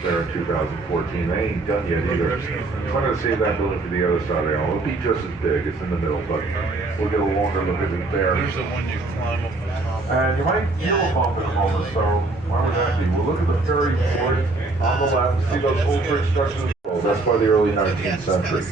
There in 2014. They ain't done yet either. I'm trying to save that building for the other side of the aisle. It'll be just as big. It's in the middle, but we'll get a longer look at it there. There's the one you climb up the top. And you might feel a bump in a moment, so why would that be? We'll look at the ferry port on the left, see those old brick structures. Well, that's by the early 19th century.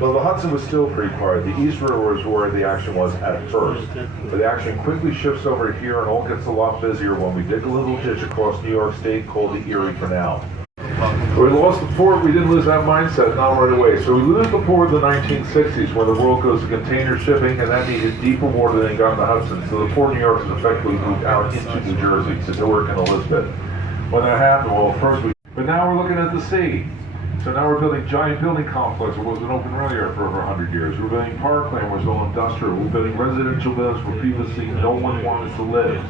Well, the Hudson was still pretty quiet. The East River was where the action was at first. But the action quickly shifts over here and all gets a lot busier when we dig a little ditch across New York State called the Erie Canal. We lost the port, we didn't lose that mindset, not right away. So we lose the port in the 1960s where the world goes to container shipping, and that needed deeper water than it got in the Hudson. So the port of New York has effectively moved out into New Jersey, to Newark and Elizabeth. When that happened, well, but now we're looking at the sea. So now we're building giant building complexes. It wasn't open rail yard for over 100 years. We're building parkland, we're still industrial. We're building residential buildings where previously no one wanted to live.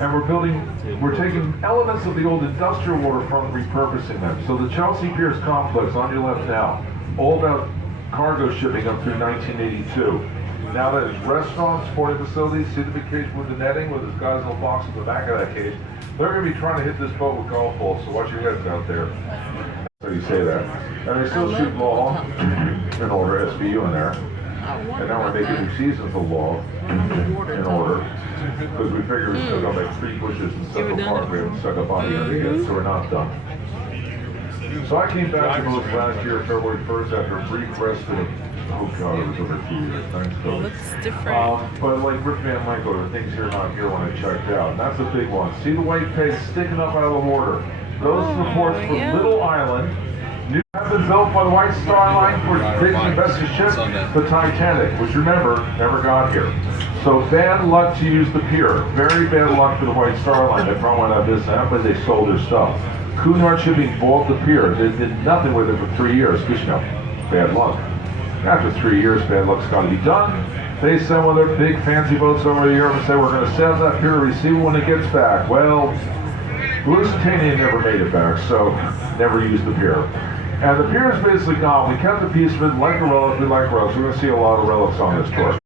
And we're taking elements of the old industrial waterfront and repurposing them. So the Chelsea Piers complex on your left now, all about cargo shipping up through 1982. Now that is restaurants, sporting facilities, see the big cage with the netting with this guy's little box at the back of that cage. They're going to be trying to hit this boat with golf balls, so watch your heads out there. So you say that. And they still shoot law in order, SVU in there. And now we're making new seasons of law in order. Because we figure we still got like 3 bushes in Central Park, we haven't stuck a body under yet, so we're not done. So I came back to Louis last year, February 1st, after a brief respite. Oh God, it was over 2 years. Thanks, Phil. Looks different. But like Rick Van Winkle, the things here not here when I checked out. And that's a big one. See the white pegs sticking up out of the water. Those are the ports from Little Island. New have been built by the White Star Line for big invested ship, the Titanic, which remember, never got here. So bad luck to use the pier. Very bad luck for the White Star Line. They probably went out of business, but they sold their stuff. Cunard Shipping bought the pier. They did nothing with it for 3 years, because you know, bad luck. After 3 years, bad luck's got to be done. They send one of their big fancy boats over to Europe and say, we're going to sell that pier to receive it when it gets back. Well, Lusitania never made it back, so never used the pier. And the pier is basically gone. We kept a piece of it like a relic. We like relics. We're going to see a lot of relics on this tour.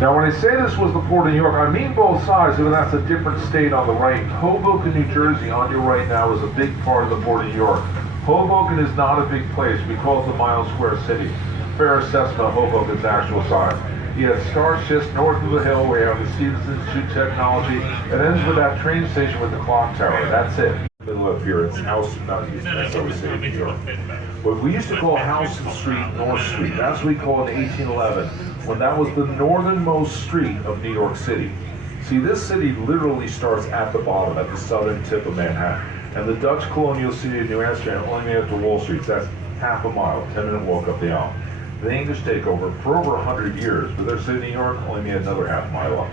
Now, when I say this was the port of New York, I mean both sides, and that's a different state on the right. Hoboken, New Jersey, on your right now, is a big part of the port of New York. Hoboken is not a big place. We call it the mile square city. Fair assessment of Hoboken's actual size. You have Starch just north of the hill where you have the Stevens Institute Technology. It ends with that train station with the clock tower. That's it. Middle of here, it's House, not East, that's how we say it in New York. What we used to call Houston Street, North Street, that's what we call it in 1811, when that was the northernmost street of New York City. See, this city literally starts at the bottom, at the southern tip of Manhattan. And the Dutch colonial city of New Amsterdam only made it to Wall Street. That's half a mile, 10-minute walk up the aisle. The English take over for over 100 years, but their city, New York, only made another half mile up.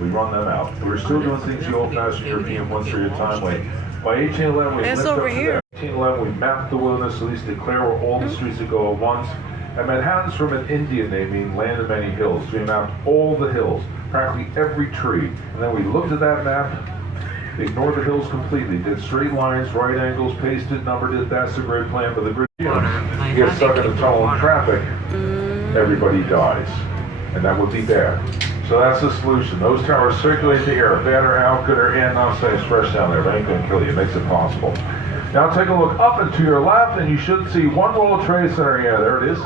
We run them out. We're still doing things the old-fashioned European one-street at a time way. By 1811, we lived up to that. 1811, we mapped the wilderness, at least declare where all the streets would go at once. And Manhattan's from an Indian name, meaning land of many hills. So we mapped all the hills, practically every tree. And then we looked at that map, ignored the hills completely, did straight lines, right angles, pasted, numbered it. That's a great plan, but the grid, you get stuck in a tunnel in traffic, everybody dies. And that would be bad. So that's the solution. Those towers circulate the air, bad or out, good or in, not saying it's fresh down there, but ain't gonna kill you, it makes it possible. Now take a look up and to your left, and you should see one World Trade Center. Yeah, there it is.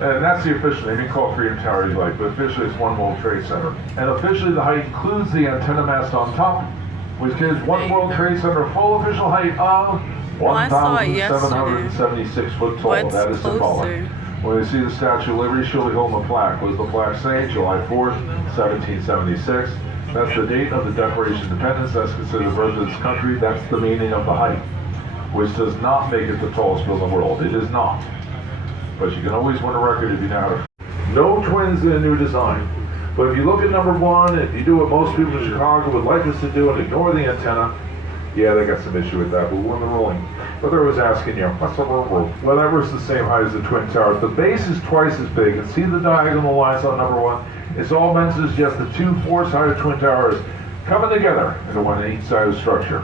And that's the official name. You can call it Freedom Tower if you like, but officially it's one World Trade Center. And officially the height includes the antenna mast on top, which gives one World Trade Center full official height of 1,776 foot tall. That is symbolic. When you see the Statue of Liberty, she'll be holding a plaque. What does the plaque say? July 4th, 1776. That's the date of the Declaration of Independence. That's considered the birth of this country. That's the meaning of the height, which does not make it the tallest building in the world. It is not. But you can always win a record if you know how to. No twins in a new design. But if you look at number 1, if you do what most people in Chicago would like us to do and ignore the antenna, yeah, they got some issue with that, but we won the ruling. But they're always asking, you know, what's the rule? Well, that was the same height as the Twin Towers. The base is twice as big, and see the diagonal lines on number 1? It's all meant to suggest the 2 4-sided Twin Towers coming together into one eight-sided structure.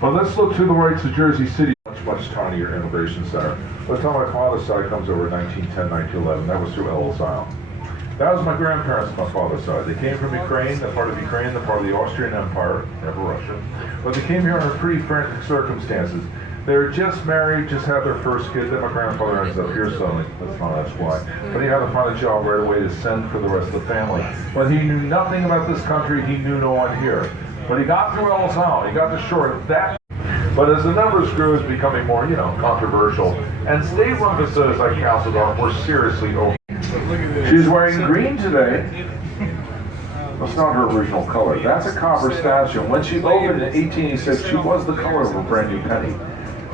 But let's look to the right to Jersey City, much tinier immigration center. By the time my father's side comes over in 1910, 1911, that was through Ellis Island. That was my grandparents on my father's side. They came from Ukraine, the part of Ukraine, the part of the Austrian Empire, never Russia. But they came here under pretty frantic circumstances. They were just married, just had their first kid, then my grandfather ends up here suddenly. That's why. But he had to find a job right away to send for the rest of the family. But he knew nothing about this country, he knew no one here. But he got through El Town, he got to short that. But as the numbers grew, it's becoming more, controversial. And state-run facilities like Castledorf were seriously over. She's wearing green today. That's not her original color. That's a copper statue. When she opened in 1886, she was the color of a brand new penny.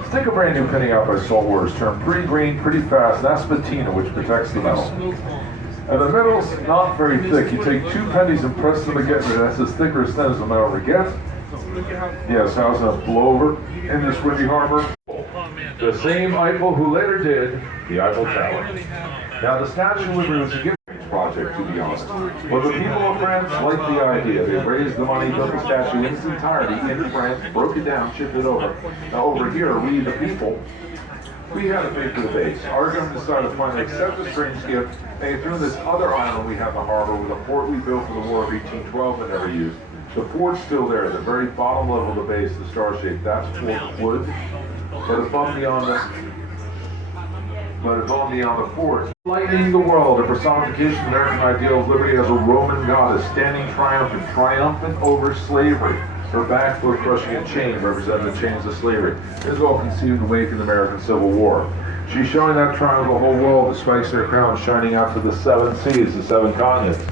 Stick a brand new penny out by saltwater's turn pretty green, pretty fast. That's patina, which protects the metal. And the metal's not very thick. You take 2 pennies and press them against it. That's as thick or as thin as the metal ever gets. Yes, how's that blow over in this windy harbor? The same Eiffel who later did the Eiffel Tower. Now the Statue of Liberty was a gift project, to be honest. But the people of France liked the idea. They raised the money, built the statue in its entirety in France, broke it down, shipped it over. Now over here, we the people, we had to pay for the base. Our government decided to finally accept the strange gift, and they threw this other island we have in the harbor with a fort we built for the War of 1812 but never used. The fort's still there, the very bottom level of the base, the star shape, that's Fort Wood. But above beyond the fort, lightening the world, a personification of the American ideal of liberty as a Roman goddess, standing triumphant over slavery. Her back foot crushing a chain representing the chains of slavery. This is all conceived in the wake of the American Civil War. She's showing that triumph to the whole world, the spikes of her crown shining out to the 7 seas, the 7 continents.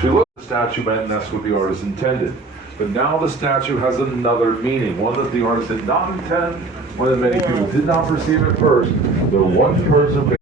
She looked at the statue meant, and that's what the artist intended. But now the statue has another meaning, one that the artist did not intend, one that many people did not perceive at first. The one person.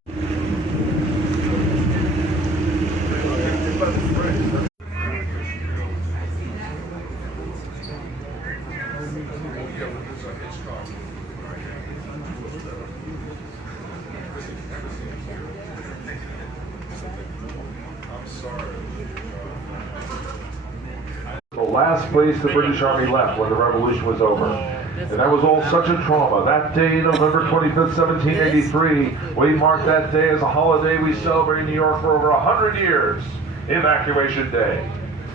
The last place the British Army left when the Revolution was over. And that was all such a trauma. That day, November 25th, 1783, we marked that day as a holiday we celebrate in New York for over 100 years. Evacuation Day,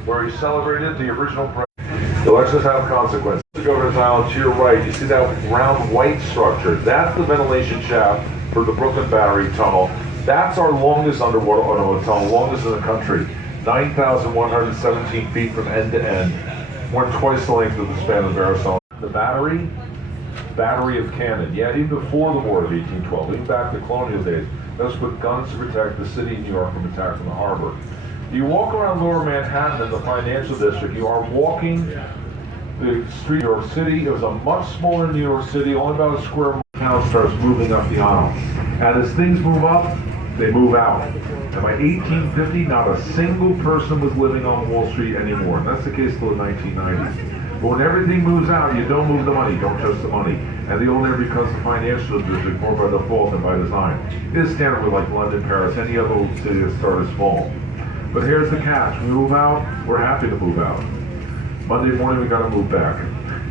where we celebrated the original president. The elections have consequences. The Governor's Island to your right, you see that round white structure. That's the ventilation shaft for the Brooklyn Battery Tunnel. That's our longest underwater tunnel, longest in the country. 9,117 feet from end to end. More than twice the length of the span of the Barrow. The battery of cannon. Yet even before the War of 1812, even back to colonial days, those put guns to protect the city of New York from attack from the harbor. You walk around Lower Manhattan in the financial district, you are walking the street of New York City. It was a much smaller New York City, only about a square mile. Town starts moving up the aisle. And as things move up, they move out. And by 1850, not a single person was living on Wall Street anymore. And that's the case till the 1990s. But when everything moves out, you don't move the money, don't touch the money. And the old there becomes the financial district more by default than by design. It is standard with like London, Paris, any other old city that started small. But here's the catch. We move out, we're happy to move out. Monday morning, we gotta move back.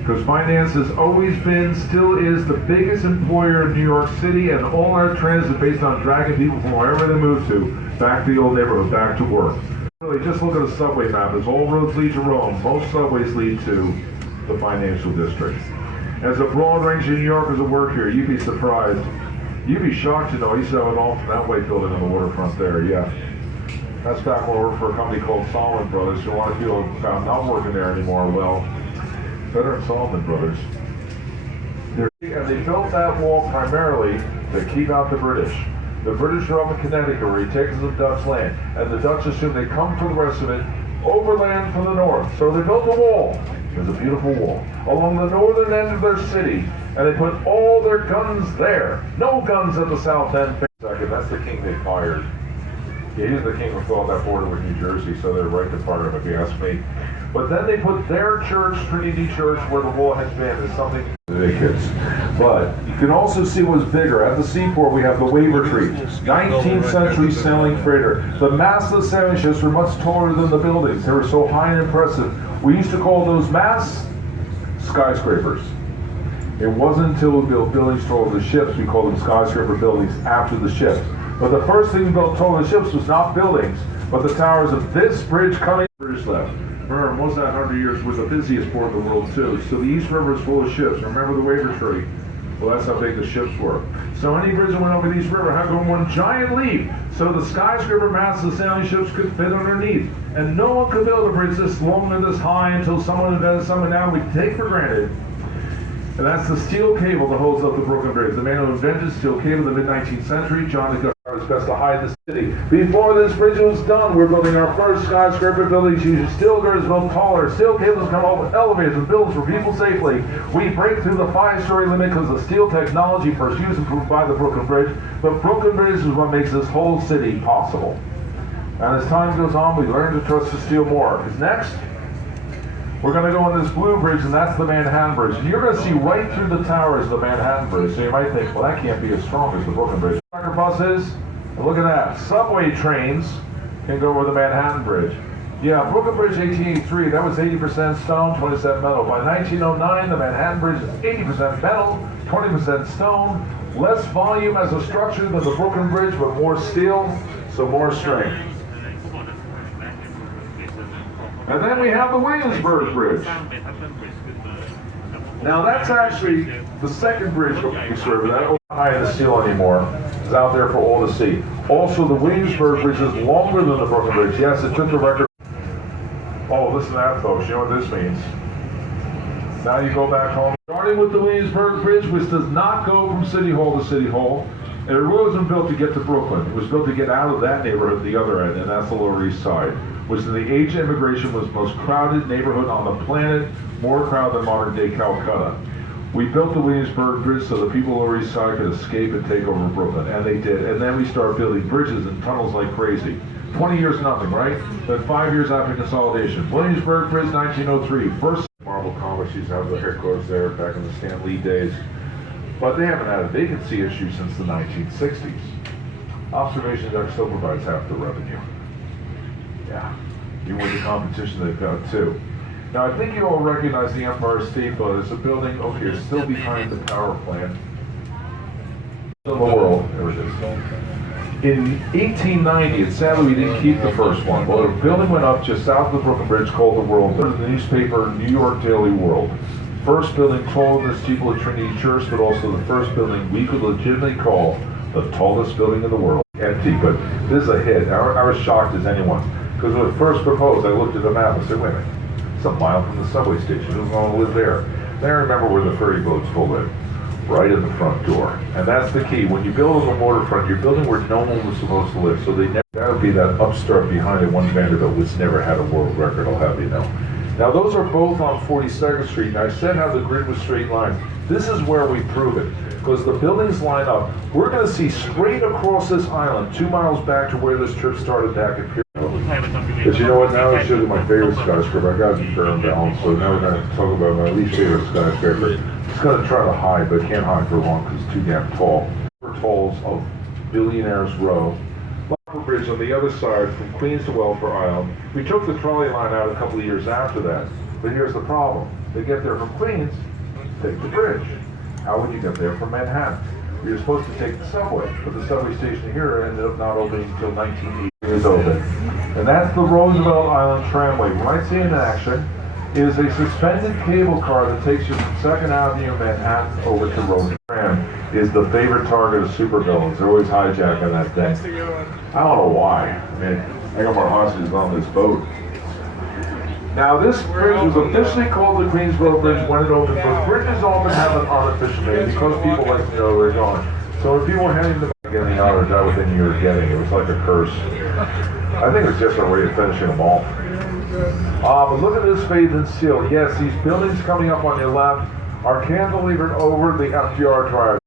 Because finance has always been, still is, the biggest employer in New York City, and all our trends are based on dragging people from wherever they move to, back to the old neighborhood, back to work. Really, just look at the subway map. As all roads lead to Rome, most subways lead to the financial district. As a broad-ranging New Yorkers that work here, you'd be surprised. You'd be shocked to know I used to have an off that way building on the waterfront there, yeah. That's back when I worked for a company called Solomon Brothers, who a lot of people found not working there anymore. Well, better than Solomon Brothers. And they built that wall primarily to keep out the British. The British are up in Connecticut where he takes the Dutch land. And the Dutch assume they come for the rest of it overland from the north. So they built a wall. There's a beautiful wall along the northern end of their city. And they put all their guns there. No guns at the south end. That's the king they fired. Yeah, he's the king who filled that border with New Jersey, so they're right to fire him if you ask me. But then they put their church, Trinity Church, where the wall had been, as something ridiculous. But you can also see what's bigger. At the seaport, we have the Waver Tree, 19th century sailing freighter. The masts of the sailing ships were much taller than the buildings. They were so high and impressive. We used to call those masts skyscrapers. It wasn't until we built buildings taller than the ships, we called them skyscraper buildings after the ships. But the first thing we built taller than ships was not buildings, But the towers of this bridge coming bridge left. Remember, most of that 100 years was the busiest port in the world too. So the East River is full of ships. Remember the waiver tree? Well, that's how big the ships were. So any bridge that went over the East River had to go in one giant leap, so the skyscraper masts of the sailing ships could fit underneath. And no one could build a bridge this long and this high until someone invented something now we take for granted. And that's the steel cable that holds up the Brooklyn Bridge. The man who invented steel cable in the mid-19th century, John the was best to hide the city. Before this bridge was done, we're building our first skyscraper buildings using steel girders built taller. Steel cables come over elevators and builds for people safely. We break through the 5-story limit because of steel technology first used and proved by the Brooklyn Bridge. But Brooklyn Bridge is what makes this whole city possible. And as time goes on, we learn to trust the steel more. Because next, we're going to go on this blue bridge, and that's the Manhattan Bridge. And you're going to see right through the towers of the Manhattan Bridge. So you might think, well, that can't be as strong as the Brooklyn Bridge. Buses, and look at that. Subway trains can go over the Manhattan Bridge. Yeah, Brooklyn Bridge 1883, that was 80% stone, 20% metal. By 1909, the Manhattan Bridge is 80% metal, 20% stone. Less volume as a structure than the Brooklyn Bridge, but more steel, so more strength. And then we have the Williamsburg Bridge. Now that's actually the second bridge that we serve. That isn't high in the steel anymore. It's out there for all to see. Also, the Williamsburg Bridge is longer than the Brooklyn Bridge. Yes, it took the record. Oh, listen to that, folks. You know what this means. Now you go back home. Starting with the Williamsburg Bridge, which does not go from City Hall to City Hall. And it really wasn't built to get to Brooklyn. It was built to get out of that neighborhood, the other end, and that's the Lower East Side, which in the age of immigration was the most crowded neighborhood on the planet, more crowded than modern-day Calcutta. We built the Williamsburg Bridge so the people of the Lower East Side could escape and take over Brooklyn, and they did. And then we started building bridges and tunnels like crazy. 20 years nothing, right? Then 5 years after consolidation. Williamsburg Bridge, 1903. First Marvel Comics used to have the headquarters there back in the Stan Lee days. But they haven't had a vacancy issue since the 1960s. Observation deck still provides half the revenue. Yeah, you win the competition they've got too. Now I think you all recognize the Empire State Building. It's a building, okay, it's still behind the power plant. In the world, there it is. In 1890, and sadly we didn't keep the first one, but a building went up just south of the Brooklyn Bridge called the World. There's the newspaper New York Daily World. First building taller than the steeple of Trinity Church, but also the first building we could legitimately call the tallest building in the world. Empty, but this is a hit. I was shocked as anyone, because when it was first proposed, I looked at the map and said, wait a minute, it's a mile from the subway station. Who's going to live there? Then I remember where the ferry boats pull in, right in the front door. And that's the key. When you build on the waterfront, you're building where no one was supposed to live. So that would be that upstart behind it, one Vanderbilt, which never had a world record, I'll have you know. Now those are both on 42nd Street, and I said how the grid was straight lines. This is where we prove it, because the buildings line up. We're going to see straight across this island, 2 miles back to where this trip started back in Pier. But you know what, now I showed you my favorite skyscraper. I got it fair and balanced, so now we're going to talk about my least favorite skyscraper. It's going to try to hide, but it can't hide for long because it's too damn tall. We're talls of Billionaires Row. Bridge on the other side from Queens to Welfare Island. We took the trolley line out a couple of years after that, but here's the problem. They get there from Queens, take the bridge. How would you get there from Manhattan? You're supposed to take the subway, but the subway station here ended up not opening until 1980. Is open. And that's the Roosevelt Island Tramway. When I see it in action, it is a suspended cable car that takes you from 2nd Avenue in Manhattan over to Roosevelt. Tram is the favorite target of supervillains. They're always hijacking that thing. I don't know why. I mean, I got more hostages on this boat. Now this bridge was officially called the Queensboro Bridge when it opened, but bridges often have an artificial name because people like to know where they're going. So when people were heading to getting the honor, that was the thing you were getting. It was like a curse. I think it's just our way of finishing them off. But look at this faith and seal. Yes, these buildings coming up on your left are cantilevered over the FDR Drive.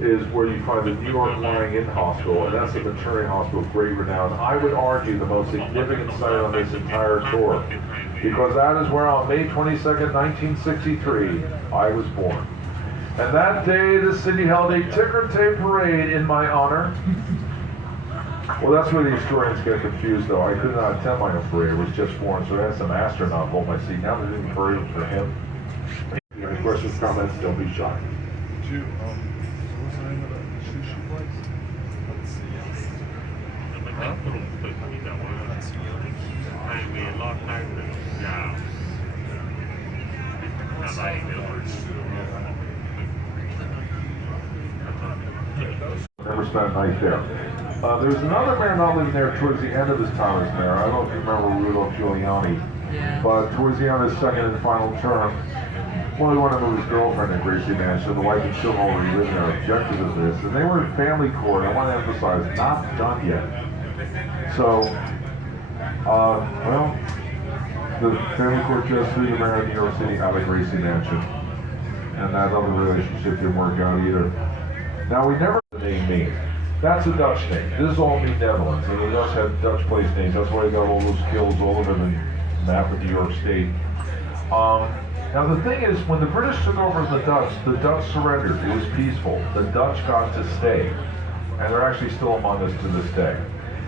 Is where you find the New York Lying-In Hospital, and that's the maternity hospital of great renown. I would argue the most significant site on this entire tour, because that is where on May 22nd, 1963, I was born. And that day, the city held a ticker-tape parade in my honor. Well, that's where the historians get confused, though. I could not attend my own parade. I was just born, so I had some astronaut hold my seat. Now they're doing a parade for him. Any questions, comments? Don't be shy. What's the name of the sushi place? Let's see. Never spent a night there. There's another mayor not living there towards the end of his time as mayor. I don't know if you remember Rudolph Giuliani, but towards the end of his second and final term, well, he wanted to move his girlfriend at Gracie Mansion. The wife and children already living there objected to this, and they were in family court. I want to emphasize, not done yet. So, well, the family court just threw the mayor of New York City out of Gracie Mansion, and that other relationship didn't work out either. Now, we never name me. That's a Dutch name. This is all New Netherlands, and the Dutch had Dutch place names. That's why they got all those hills, all of them in the map of New York State. Now the thing is, when the British took over the Dutch surrendered. It was peaceful. The Dutch got to stay, and they're actually still among us to this day.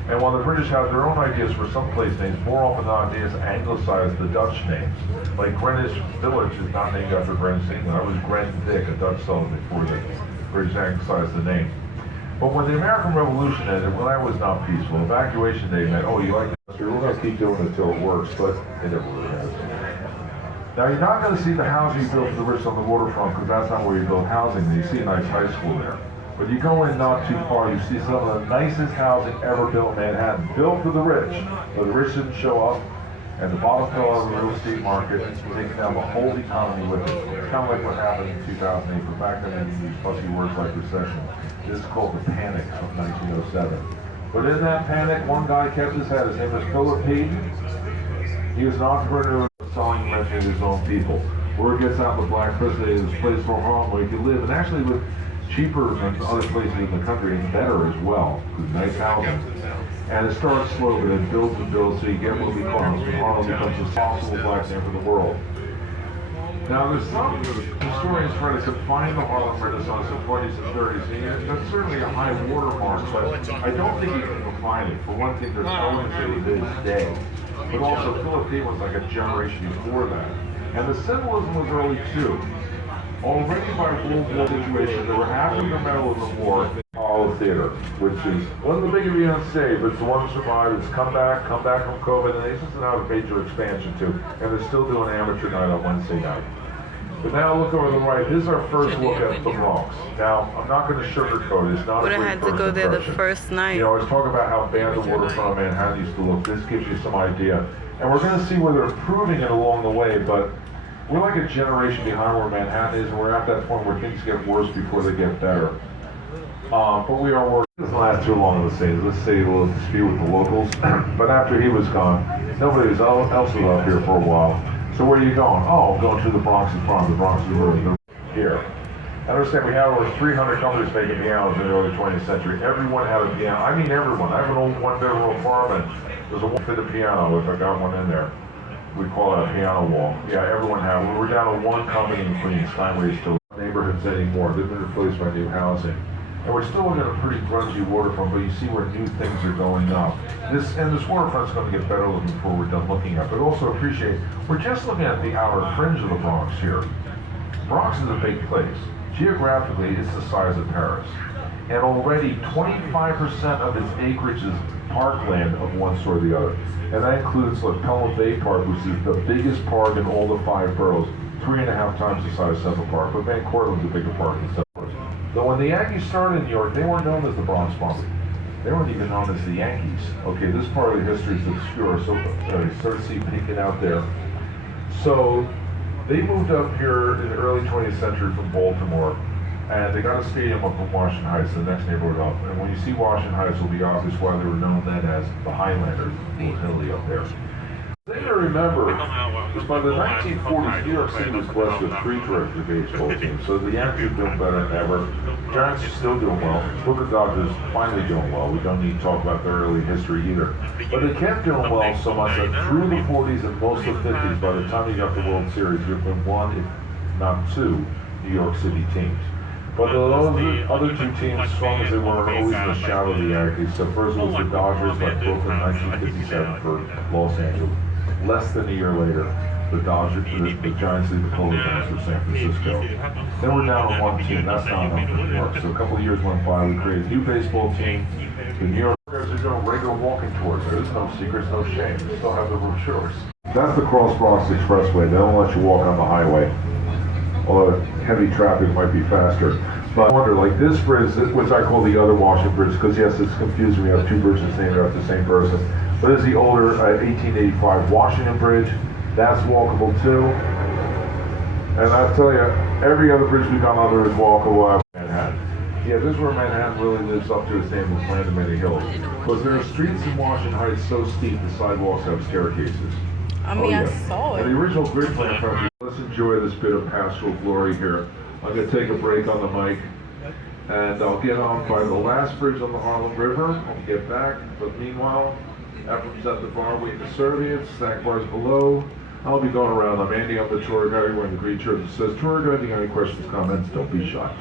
And while the British have their own ideas for some place names, more often than not, they just anglicize the Dutch names. Like Greenwich Village is not named after Greenwich, England. That was Grendick, a Dutch settlement before the British anglicized the name. But when the American Revolution ended, well, that was not peaceful. Evacuation day meant, oh, you like this? We're going to keep doing it until it works, but it never really has. Now, you're not going to see the housing you built for the rich on the waterfront, because that's not where you build housing. You see a nice high school there. But you go in not too far, you see some of the nicest housing ever built in Manhattan. Built for the rich, but the rich didn't show up, and the bottom fell out of the real estate market, taking down the whole economy with it. It's kind of like what happened in 2008, but back then they used fussy words like recession. This is called the Panic of 1907. But in that panic, one guy kept his head. His name was Philip Payton. He was an entrepreneur selling and renting his own people. Word gets out in the black prison, there's a place for home where you can live, and actually with cheaper than other places in the country, and better as well, with nice housing. And it starts slow, but it builds and builds, so you get what we call Harlem becomes the possible black center for the world. Now, there's some historians try to confine the Harlem Renaissance to 20s and 30s, and that's certainly a high watermark, but I don't think you can confine it. For one thing, there's elements of it is today, but also Philip Payton was like a generation before that. And the symbolism was early too. Already by World War situation, there were half of the medal of the war in Apollo Theater, which is one of the big events today, but it's the one that survived. It's come back from COVID, and it's just now a major expansion too. And they're still doing amateur night on Wednesday night. But now look over the right. This is our first look at the Bronx. Now, I'm not going to sugarcoat it. It's not a great had to go there the first night. You know, I was talking about how bad the waterfront of Manhattan used to look. This gives you some idea. And we're going to see where they're improving it along the way, but we're like a generation behind where Manhattan is, and we're at that point where things get worse before they get better. But we are working. It doesn't last too long, let's say a little dispute with the locals. But after he was gone, nobody else was up here for a while. So where are you going? Oh, I'm going to the Bronx is prime. The Bronx is really here. I understand we had over 300 companies making pianos in the early 20th century. Everyone had a piano. I mean everyone. I have an old one-bedroom apartment. There's a one-fitted piano if I got one in there. We call it a piano wall. Yeah, everyone had. We're down to one company in Queens. Steinway still neighborhoods anymore. They've been replaced by new housing. And we're still looking at a pretty grungy waterfront, but you see where new things are going up. This waterfront's going to get better looking before we're done looking at. But also appreciate, we're just looking at the outer fringe of the Bronx here. Bronx is a big place. Geographically, it's the size of Paris. And already 25% of its acreage is parkland of one sort or the other. And that includes like Pelham Bay Park, which is the biggest park in all the 5 boroughs, 3.5 times the size of Central Park. But Van Cortland's a bigger park than Central Park. Though when the Yankees started in New York, they weren't known as the Bronx Bombers. They weren't even known as the Yankees. Okay, this part of the history is obscure, so you start to see peeking out there. So they moved up here in the early 20th century from Baltimore, and they got a stadium up in Washington Heights, the next neighborhood up. And when you see Washington Heights, it'll be obvious why they were known then as the Highlanders, the hilly up there. The thing to remember is by the 1940s, New York City was blessed with 3 terrific baseball teams. So the Yankees are doing better than ever. Giants are still doing well. Look at Dodgers finally doing well. We don't need to talk about their early history either. But they kept doing well so much that through the 40s and most of the 50s, by the time you got the World Series, you've been 1, if not 2, New York City teams. But the other 2 teams, strong as they were, are always in the shadow of the Yankees. So first was the Dodgers, like Brooklyn, 1957 for Los Angeles. Less than a year later, the Giants lead the Polar Bears for San Francisco. Then we're down to 1 team. That's not enough for New York. So a couple of years went by. We created a new baseball team. The New York Guys are doing regular walking tours. There's no secrets, no shame. You still have the brochures. That's the Cross Bronx Expressway. They don't let you walk on the highway. Although heavy traffic might be faster. But I wonder, like this bridge, which I call the other Washington Bridge, because yes, it's confusing. We have two bridges named after the same person. But it's the older 1885 Washington Bridge. That's walkable too. And I'll tell you, every other bridge we've gone under is walkable out of Manhattan. Yeah, this is where Manhattan really lives up to its name of Land of Many Hills. Because there are streets in Washington Heights so steep the sidewalks have staircases. I mean, I saw it. And the original grid plan project. Let's enjoy this bit of pastoral glory here. I'm going to take a break on the mic, and I'll get on by the last bridge on the Harlem River and get back. But meanwhile, Ephraim's at the bar waiting to serve you. Snack bars below. I'll be going around. I'm Andy. I'm the tour guide. We're in the green shirt that says tour guide. If you got any questions, comments, don't be shy.